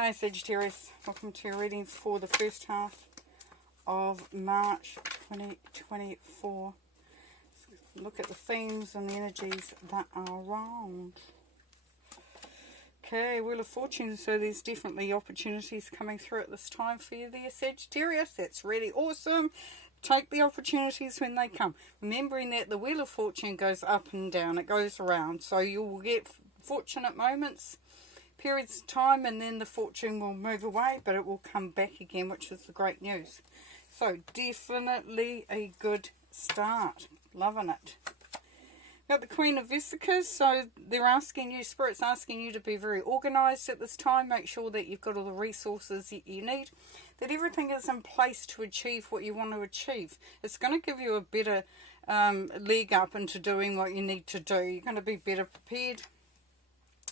Hi Sagittarius, welcome to your readings for the first half of March 2024. Look at the themes and the energies that are around. Okay, Wheel of Fortune, so there's definitely opportunities coming through at this time for you there, Sagittarius. That's really awesome. Take the opportunities when they come. Remembering that the Wheel of Fortune goes up and down, it goes around, so you will get fortunate moments, periods of time, and then the fortune will move away, but it will come back again, which is the great news. So definitely a good start. Loving it. Got the Queen of Vesicas, so they're asking you, Spirit's asking you to be very organised at this time. Make sure that you've got all the resources that you need, that everything is in place to achieve what you want to achieve. It's going to give you a better leg up into doing what you need to do. You're going to be better prepared,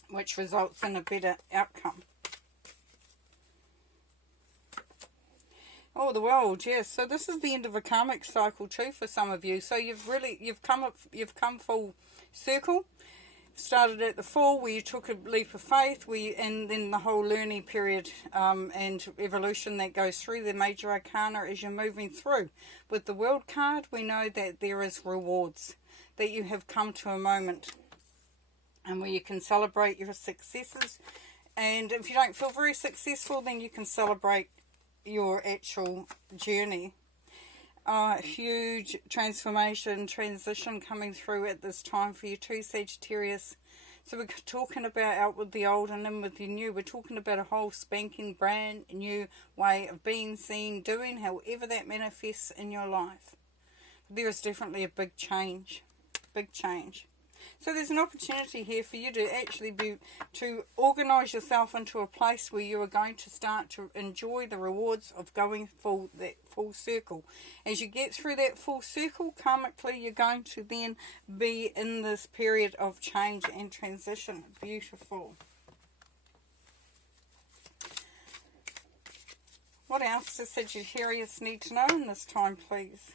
which results in a better outcome. Oh, the World, yes. So this is the end of a karmic cycle too for some of you. So you've come full circle. Started at the fall where you took a leap of faith, and then the whole learning period and evolution that goes through the major arcana as you're moving through. With the World card, we know that there is rewards, that you have come to a moment and where you can celebrate your successes. And if you don't feel very successful, then you can celebrate your actual journey. Huge transformation, transition coming through at this time for you too, Sagittarius. So we're talking about out with the old and in with the new. We're talking about a whole spanking brand new way of being, seen, doing, however that manifests in your life. There is definitely a big change. Big change. So there's an opportunity here for you to actually to organise yourself into a place where you are going to start to enjoy the rewards of going that full circle. As you get through that full circle, karmically, you're going to then be in this period of change and transition. Beautiful. What else does Sagittarius need to know in this time, please?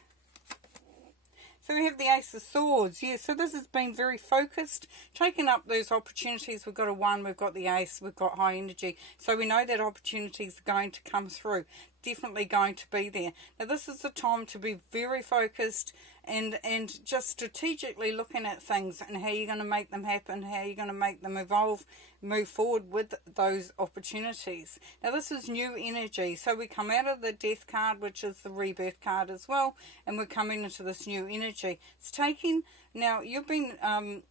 So we have the Ace of Swords. Yeah, so this has been very focused, taking up those opportunities. We've got a 1, we've got the Ace, we've got high energy. So we know that opportunities are going to come through. Definitely going to be there. Now this is the time to be very focused and just strategically looking at things and how you're going to make them happen, how you're going to make them evolve, move forward with those opportunities. Now this is new energy, so we come out of the Death card, which is the rebirth card as well, and we're coming into this new energy. It's taking, now you've been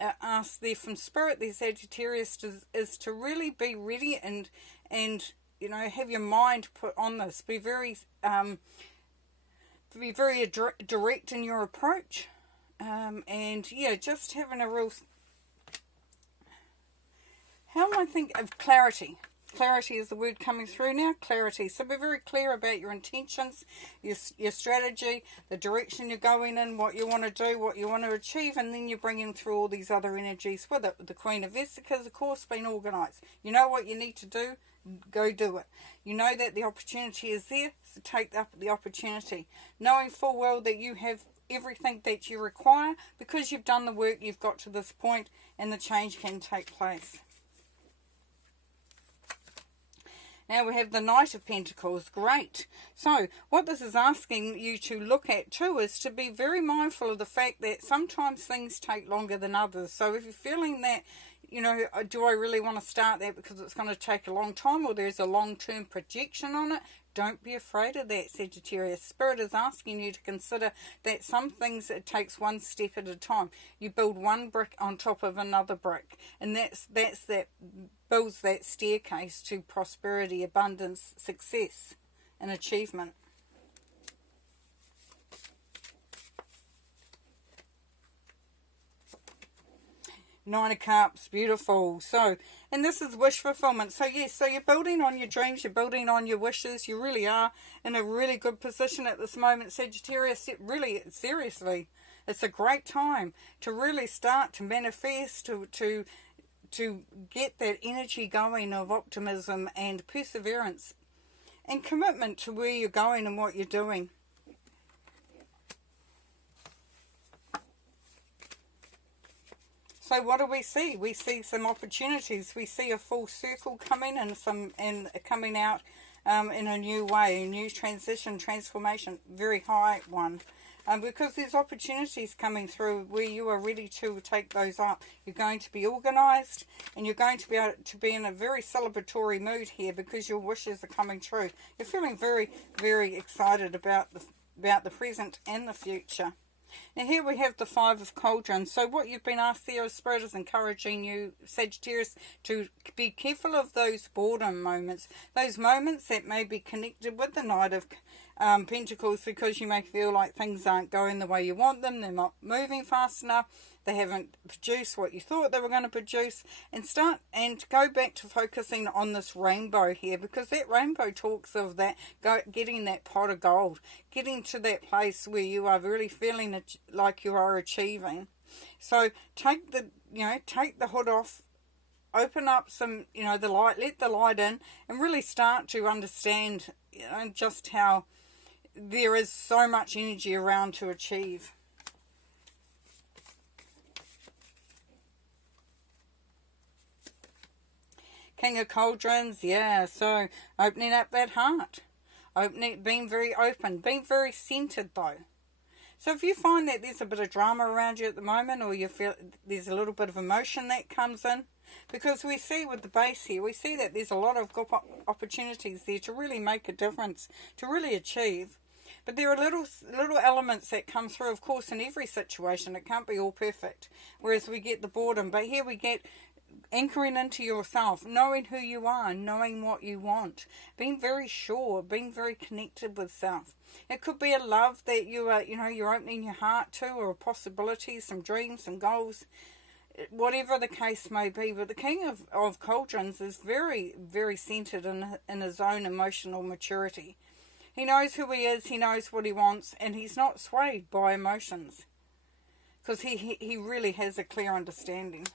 asked there from Spirit, the Sagittarius, is to really be ready and you know, have your mind put on this. Be very direct in your approach, and yeah, just having a real, how am I think of clarity? Clarity is the word coming through now. Clarity. So be very clear about your intentions, your strategy, the direction you're going in, what you want to do, what you want to achieve, and then you're bringing through all these other energies with it. The Queen of Vesicas, of course, being organised. You know what you need to do. Go do it. You know that the opportunity is there, so take up the opportunity. Knowing full well that you have everything that you require because you've done the work, you've got to this point, and the change can take place. Now we have the Knight of Pentacles. Great. So what this is asking you to look at too is to be very mindful of the fact that sometimes things take longer than others. So if you're feeling that, you know, do I really want to start that because it's going to take a long time, or there's a long-term projection on it, don't be afraid of that, Sagittarius. Spirit is asking you to consider that some things, it takes one step at a time. You build one brick on top of another brick, and that builds that staircase to prosperity, abundance, success, and achievement. Nine of Cups, beautiful. So, and this is wish fulfillment. So yes, so you're building on your dreams, you're building on your wishes. You really are in a really good position at this moment, Sagittarius. Really, seriously, it's a great time to really start to manifest, to get that energy going of optimism and perseverance and commitment to where you're going and what you're doing. So what do we see? We see some opportunities. We see a full circle coming and coming out in a new way, a new transition, transformation, very high one. Because there's opportunities coming through where you are ready to take those up. You're going to be organised, and you're going to be able to be in a very celebratory mood here because your wishes are coming true. You're feeling very, very excited about the present and the future. Now here we have the Five of Cauldrons. So what you've been asked there, Spirit is encouraging you, Sagittarius, to be careful of those boredom moments. Those moments that may be connected with the Knight of Pentacles, because you may feel like things aren't going the way you want them. They're not moving fast enough. They haven't produced what you thought they were going to produce. And go back to focusing on this rainbow here, because that rainbow talks of that getting that pot of gold, getting to that place where you are really feeling like you are achieving. So take the hood off, open up some, the light, let the light in, and really start to understand, just how there is so much energy around to achieve. King of Cauldrons, yeah, so opening up that heart. Being very open, being very centered though. So if you find that there's a bit of drama around you at the moment, or you feel there's a little bit of emotion that comes in, because we see with the base here, we see that there's a lot of good opportunities there to really make a difference, to really achieve. But there are little elements that come through, of course, in every situation. It can't be all perfect. Whereas we get the boredom. But here we get anchoring into yourself, knowing who you are, knowing what you want, being very sure, being very connected with self. It could be a love that you are, you're opening your heart to, or a possibility, some dreams, some goals, whatever the case may be. But the King of Cauldrons is very, very centered in his own emotional maturity. He knows who he is, he knows what he wants, and he's not swayed by emotions, because he really has a clear understanding.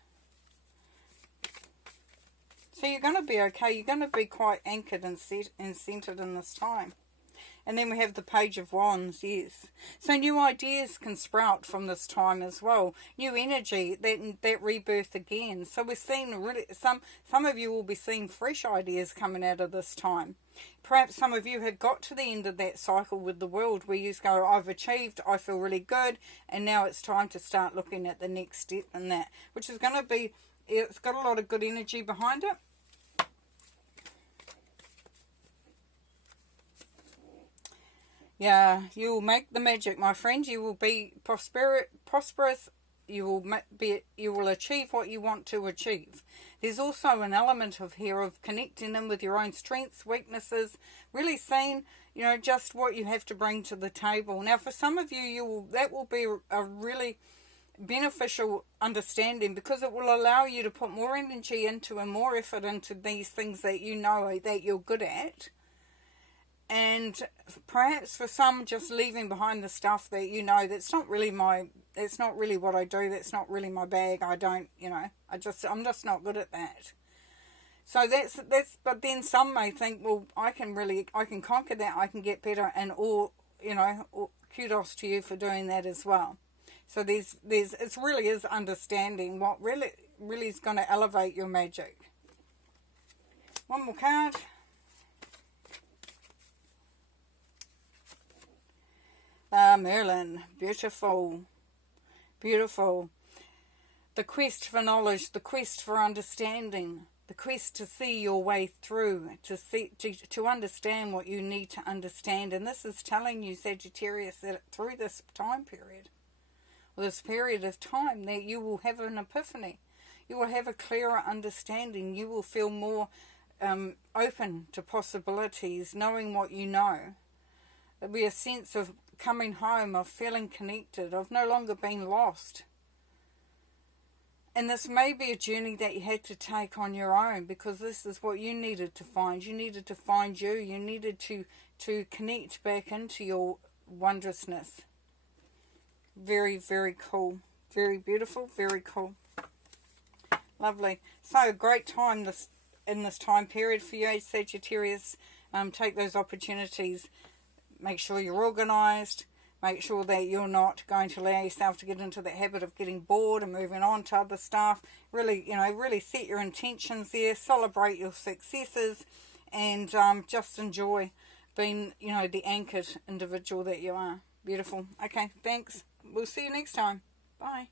So you're going to be okay. You're going to be quite anchored and centered in this time. And then we have the Page of Wands, yes. So new ideas can sprout from this time as well. New energy, that rebirth again. So we're seeing really, some of you will be seeing fresh ideas coming out of this time. Perhaps some of you have got to the end of that cycle with the world where you go, I've achieved, I feel really good, and now it's time to start looking at the next step in that, which is going to be, it's got a lot of good energy behind it. Yeah, you will make the magic, my friend. You will be prosperous. You will achieve what you want to achieve. There's also an element of here of connecting in with your own strengths, weaknesses, really seeing, just what you have to bring to the table. Now, for some of you, that will be a really beneficial understanding, because it will allow you to put more energy into and more effort into these things that you know that you're good at. And perhaps for some, just leaving behind the stuff that that's not really what I do, that's not really my bag, I don't, I'm just not good at that. So that's but then some may think, well, I can conquer that, I can get better, and kudos to you for doing that as well. So it really is understanding what really is going to elevate your magic. One more card. Merlin, beautiful, beautiful. The quest for knowledge, the quest for understanding, the quest to see your way through, to understand what you need to understand. And this is telling you, Sagittarius, that through this time period, or this period of time, that you will have an epiphany. You will have a clearer understanding. You will feel more open to possibilities, knowing what you know. There'll be a sense of coming home, of feeling connected, of no longer being lost. And this may be a journey that you had to take on your own, because this is what you needed to find. You needed to find you. You needed to connect back into your wondrousness. Very, very cool. Very beautiful. Very cool. Lovely. So, great time in this time period for you, Sagittarius. Take those opportunities. Make sure you're organised. Make sure that you're not going to allow yourself to get into that habit of getting bored and moving on to other stuff. Really, really set your intentions there. Celebrate your successes, and just enjoy being, the anchored individual that you are. Beautiful. Okay, thanks. We'll see you next time. Bye.